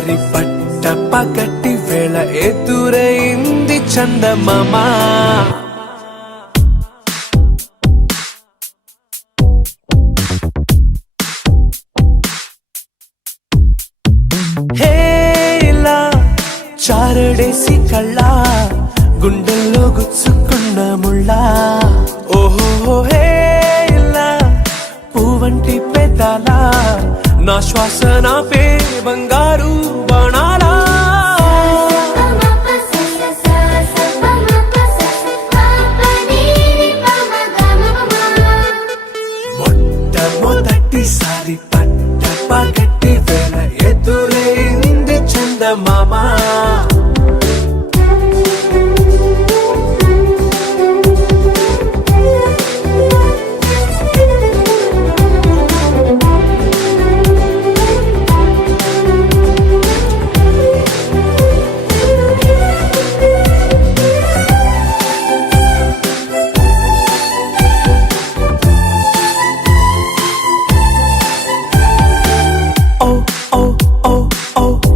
సారి పట్ట పగటి వేళ ఎదురైంది చందమామ. హేలా చారడేసి కళ్ళ గుండెల్లో గుచ్చుకున్న ముళ్ళా. ఓహో హేలా పువ్వంటి పెదాలా నా శ్వాస నాపే బంగారు బాణాలా. మొట్టమొదటిసారి పట్ట పగటి వేళ ఎదురైంది చందమామ.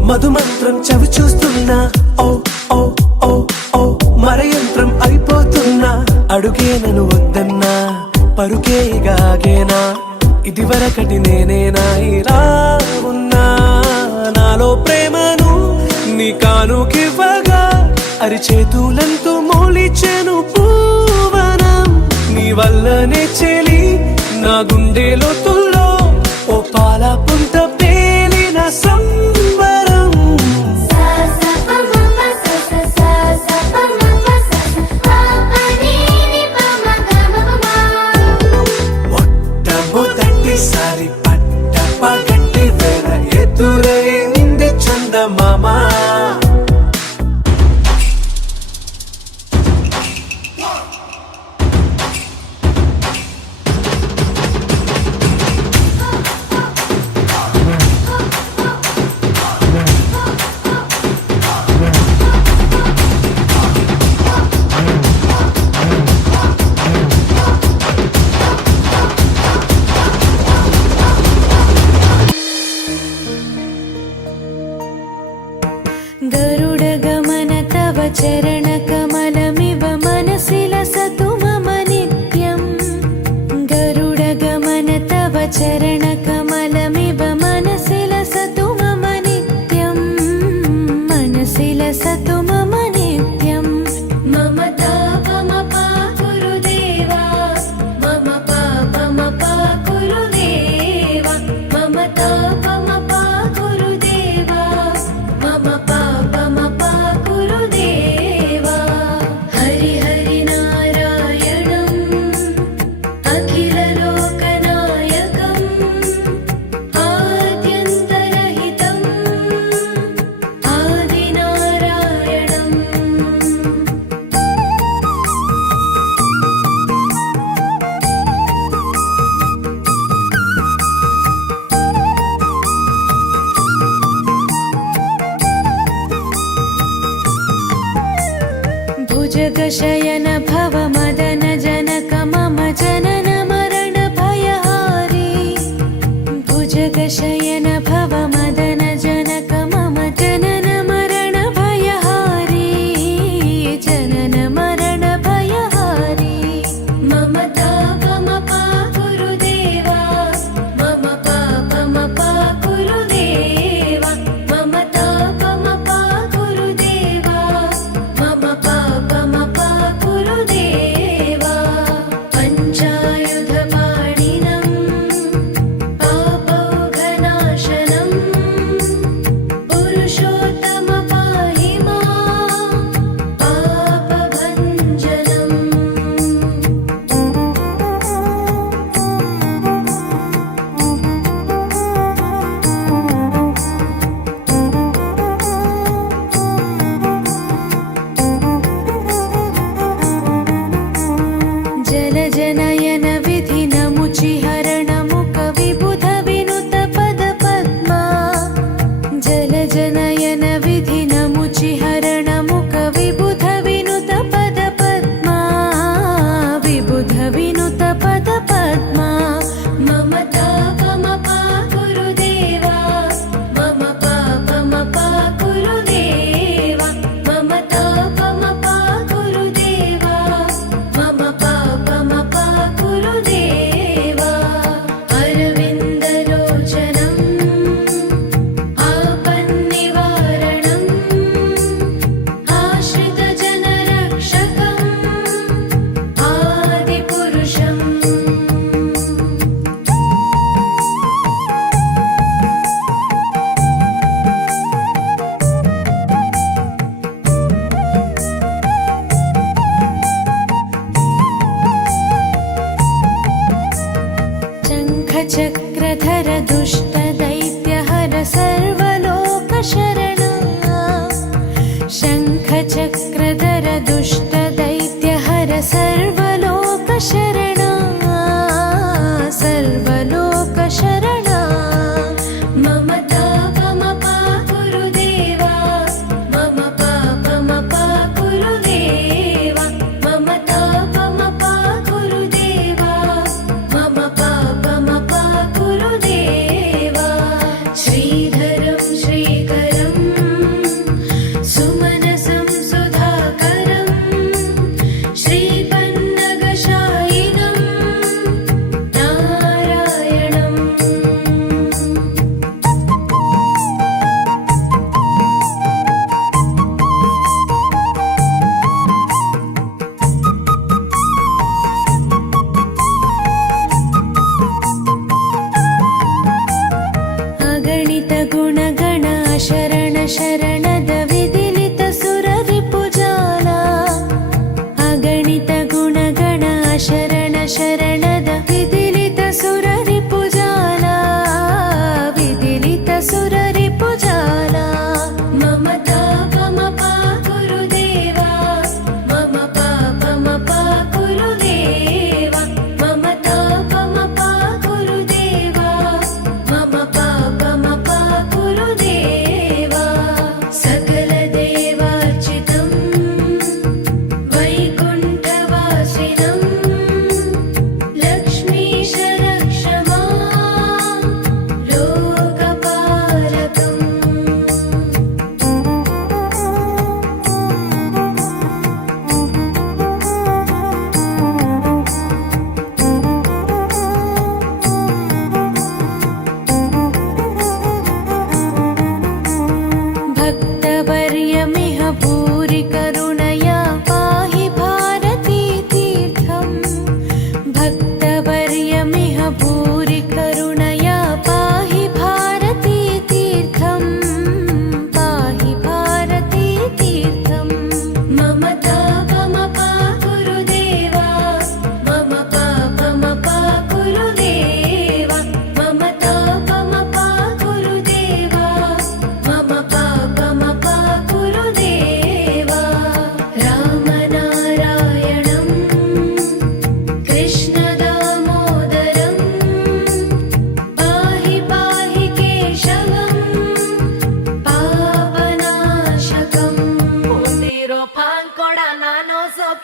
మధుమంత్రం చవి చూస్తున్నా, ఓ ఓ ఓ ఓ మరయంత్రం అయిపోతున్నా. అడుగే నన్ను వద్దన్నా పరుకే గాగేనా, ఇది వరకటి నేనేనా ఇలా ఉన్నా. నాలో ప్రేమను నీ కానుకివ్వగా అరిచేతులంతో మోలిచెను పూవనం. నీ వల్లనే చెలి నా గుండె లోతుల్లో ఓ పాల పుంత పేలిన సంబరం. మొట్టమొదటిసారి పట్ట పగటి వేళ ఎదురైంది చందమామ. गरुडगमन तव चरणकमलमिव मनसि लसतु मम नित्यं. गरुडगमन तव चरणकमलमिव मनसि लसतु मम नित्यं. मनसि लसतु मम नित्यं. मम तापमपा गुरुदेवा, मम पापमपा गुरुदेवा. मम तापमपा गुरुदेवा, मम पापमपा गुरुदेवा. हरि हरि नारायणम् अखिललोकनायकम् आद्यन्तरहितम् आदिनारायणम्. भुजगशयन भव मदन जनक मम जनन मरण भयहारी. भुजगशयन भव मदन जनक मम जनन मरण भयहारी. जनन मरण भयहारी. मम तापमपा गुरुदेवा, मम पापमपा गुरुदेवा. मम तापमपा गुरुदेवा, मम पापमपा गुरुदेवा.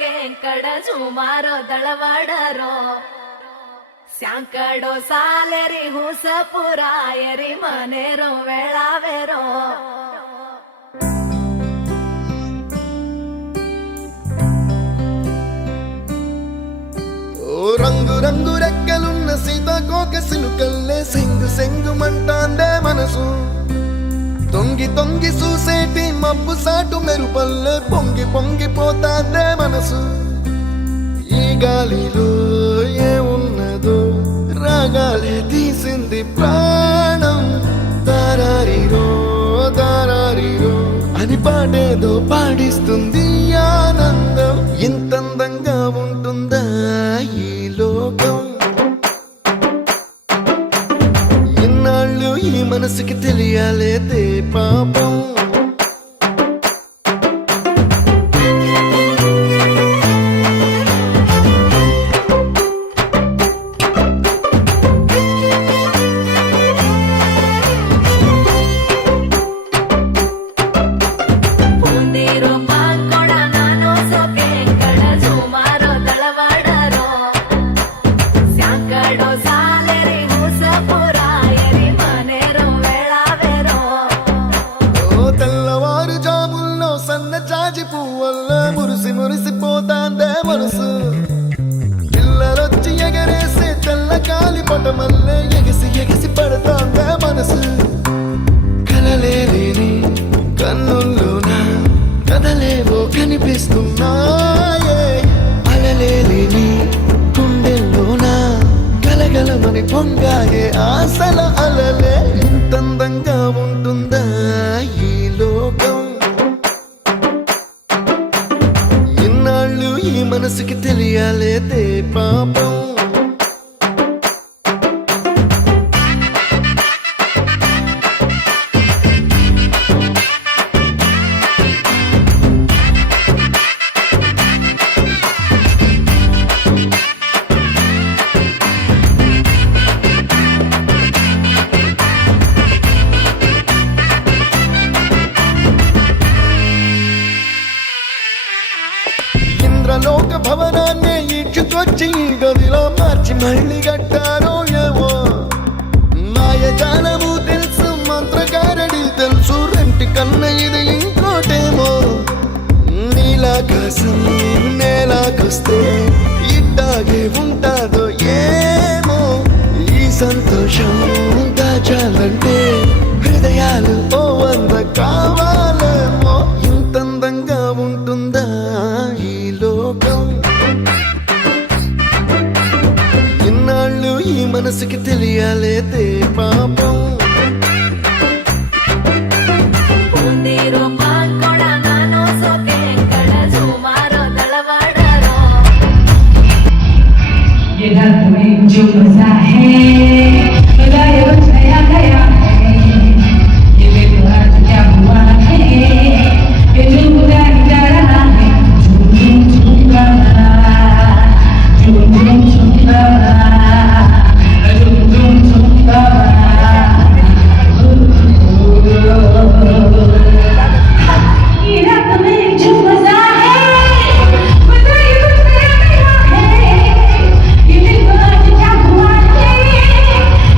ಸೊಕೆಂಕಡ ಸುಮಾರೋ ದಳವಾಡರೋ ಸ್ಯಾಂಕಡೋ ಸಾಲೆರಿ ಹುಸಪುರಾಯರಿ ಮನೆರೋ ವೇಳಾವೆರೋ రంగు రంగు రెక్కలున్న సీతాకోక సిలుకల్లే సెంగు సెంగు మంటాందే మనసు తొంగి తొంగి చూసేటి మబ్బు సాటు మెరుపల్లే పొంగి పొంగిపోతాందే మనసు ఈ గాలిలో ఏమున్నదో రాగాలే తీసింది ప్రాణం దారారిరో దారారిరో అని పాడేదో పాడిస్తుంది ఆనందం ఇంతందంగా ఉంటుందా ఈ లోకం ఇన్నాళ్ళు ఈ మనసుకి తెలియాలేదే పాపం మురిసిపోతాందే మనసు పిల్లలొచ్చి ఎగరేసే తెల్ల కాలి పటమల్లే ఎగిసి ఎగిసి పడతాందే మనసు కలలేని కన్నుల్లోన కదలేవో కనిపిస్తున్నాయే అలలేని గుండెల్లోన గలగలమని పొంగాయే ఆశల అలలే ఇంతందంగా ఉంటుందా ఈ లోకం ఈ మనసుకి తెలియాలేదే పాపం లోక భవనాన్ని ఈడ్చుకొచ్చి గదిలో మార్చి మళ్ళీ కట్టారో ఏమో మాయజాలము తెలుసు మంత్రగారడి తెలుసు రెంటి కన్న ఇది ఇంకోటేమో నీలాకాశం నేలాకొస్తే ఇట్టాగే ఉంటాదో ఏమో ఈ సంతోషం దాచాలంటే హృదయాలు ఓ వంద కావాలేమో ఇంతందంగా ఉంటుందా ఇన్నాళ్ళు ఈ మనసుకి తెలియాలేదే పాపం जो मजा है खुदा ये बचाया गया है ये देखो आज क्या हुआ है ये जो खुदा ही जा रहा है झूम झूम झूम गाना झूम झूम झूम गाना झूम झूम झूम गाना ये रात में जो मजा है खुदा ये बचाया गया है ये देखो आज क्या हुआ है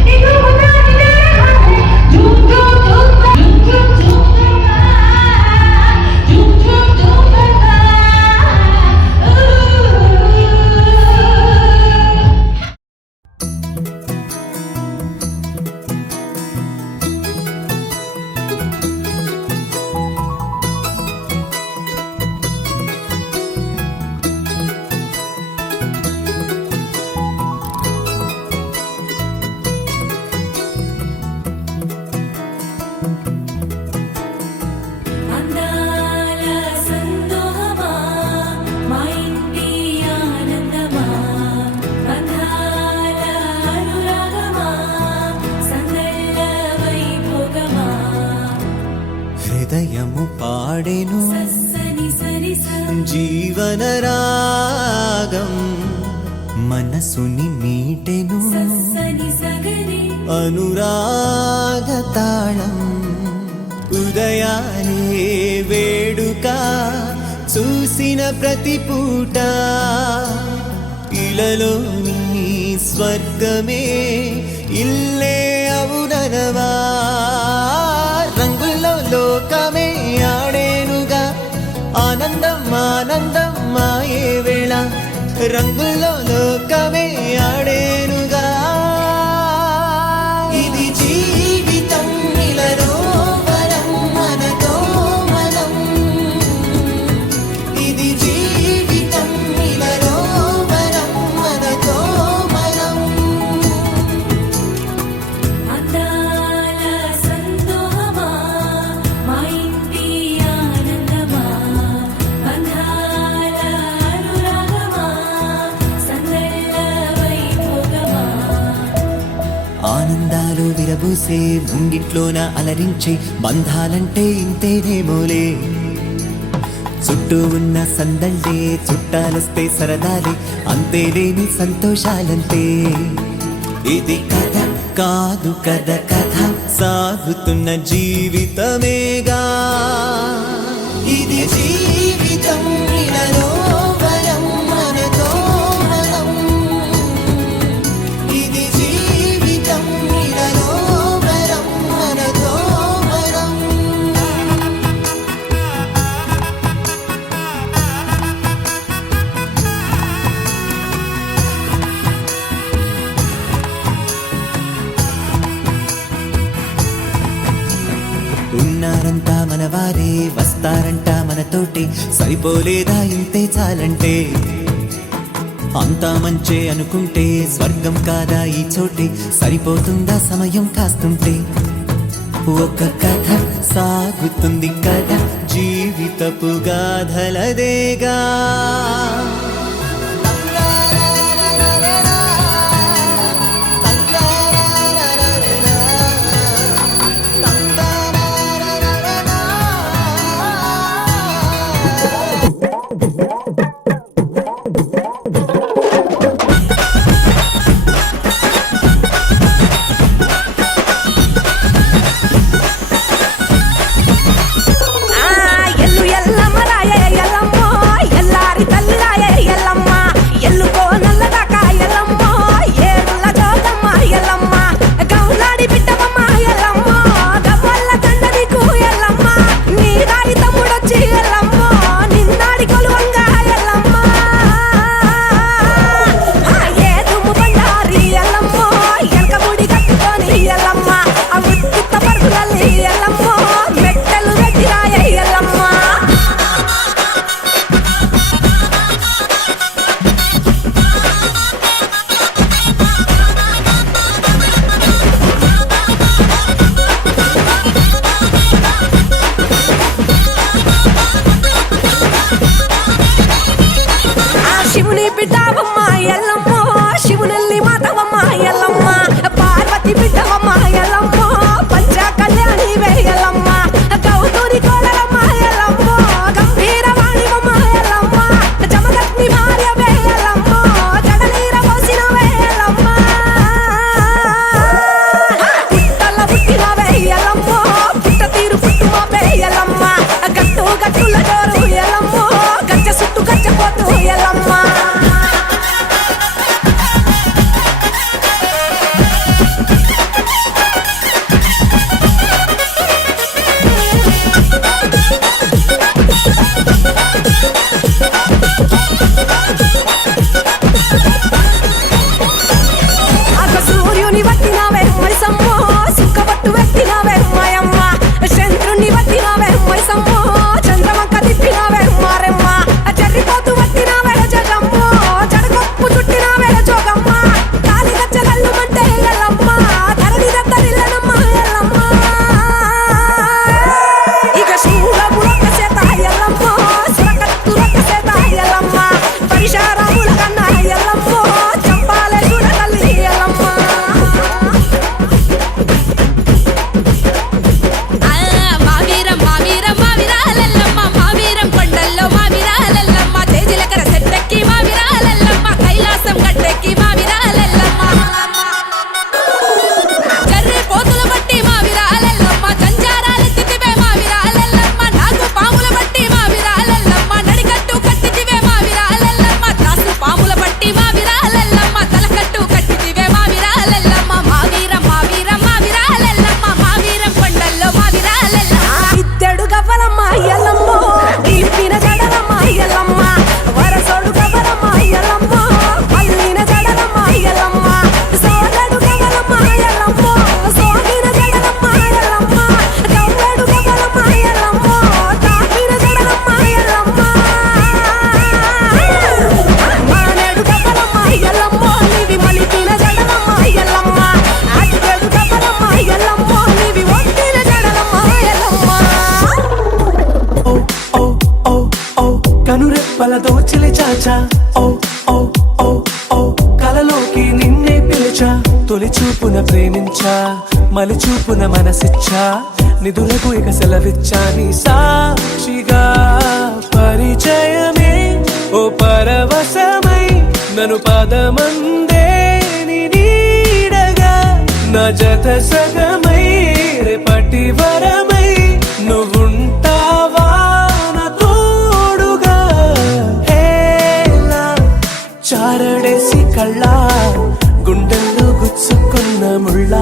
ये जो खुदा ही जा रहा है झूम झूम झूम झूम झूम गाना झूम झूम झूम गाना అందాల సందోహమా మా ఇంటి ఆనందమా అందాల అనురాగమా సందళ్ళ వైభోగమా హృదయము పాడెను సని సరి జీవన రాగం మనసుని మీటెను సని సగరి అనురాగ తాళం ఉదయాలే వేడుక చూసిన ప్రతి పూట ఇలలోని స్వర్గమే ఇల్లే అవుననవా రంగుల్లో లోకమే ఆడేనుగా ఆనందం ఆనందం మాయే వేళ రంగుల్లో లోకమే ఆడేనుగా ఇది జీవితం ఇలలో వరం మనతో మనం ఇది జీవితం ఇలలో వరం మనతో మనం అందాల సంతోహమా మా ఇంటి ఆనందమా బంధాల అనురాగమా సందళ్ళ వైభోగమా ఆనందాలు విరబూసే ముంగిట్లోన అలరించే బంధాలంటే ఇంతేనేమోలే చుట్టూ ఉన్న సందళ్ళే చుట్టాలొస్తే సరదాలే అంతేలేని సంతోషాలంతే ఇది కథ కాదు కథ కథ సాగుతున్న జీవితమేగా ఇది జీవితం ఇలలో వరం మనతో మనం ఇది జీవితం ఇలలో వరం మనతో మనం ఉన్నారంతా మనవారే వస్తారంట మనతోటి సరిపోలేదా ఇంతే చాలంటే అంతా మంచే అనుకుంటే స్వర్గం కాదా ఈ చోటే సరిపోతుందా సమయం కాస్తుంటే ఒక కథ సాగుతుంది కథ జీవితపు గాథలదేగా ఎల్లు ఎల్లమ్మరాయే ఎల్లమ్మో ఎల్లారి తల్లిరాయే ఎల్లమ్మ ఎల్లుకో నల్లదాకా ఎల్లమ్మో ఏడుల జోగమ్మ ఎల్లమ్మ గౌలాడి బిడ్డమ్మ ఎల్లమ్మ గవ్వల్ల దండ నీకు ఎల్లమ్మ నీ రాయి తమ్ముడొచ్చి ఎల్లమ్మో నిన్నాడి కొలువంగా ఎల్లమ్మ ఏ దుమ్ము బండారి ఎల్లమ్మో ఎనక ముడి కట్టుకొని ఎల్లమ్మ ఆ ఉత్తిత్త పరుగులల్లి ఎల్లమ్మో మెట్టలు గట్టిరాయే ఎల్లమ్మ ఆ శివుని బిడ్డవమ్మ ఎల్లమ్మ శివునల్లి మాతవమ్మ ఎల్లమ్మ పార్వతి బిడ్డవమ్మ ఎల్లమ్మ పంచ కళ్యాణి ఎల్లమ్మ గౌతూరి కోలరమ్మ ఎల్లమ్మ గంభీర వాణివమ్మ ఎల్లమ్మ జమదగ్ని భార్య ఎల్లమ్మ జడనీర పోసిన ఎల్లమ్మ పుట్టల పుట్టిన ఎల్లమ్మ పుట్ట తీరు పుట్టుమ ఎల్లమ్మ గట్టు గట్టుల జోరు ఎల్లమ్మ గచ్చ సుట్టు గచ్చపోతు ఎల్లమ్మ వలచా ఓ ఓ ఓ ఓ కలలోకి నిన్నే పిలిచా తొలి చూపున ప్రేమించా మలి చూపున మనసిచ్చా నిదురకు ఇక సెలవిచ్చా నీ సాక్షిగా పరిచయమే ఓ పరవశమై నన్ను పదమందే నీ నీడగా నా జత సగమై రేపటి వరమై నువ్వుంటావా నా తోడుగా హేలా చారడేసి కళ్ళ గుండెల్లో గుచ్చుకున్న ముళ్ళ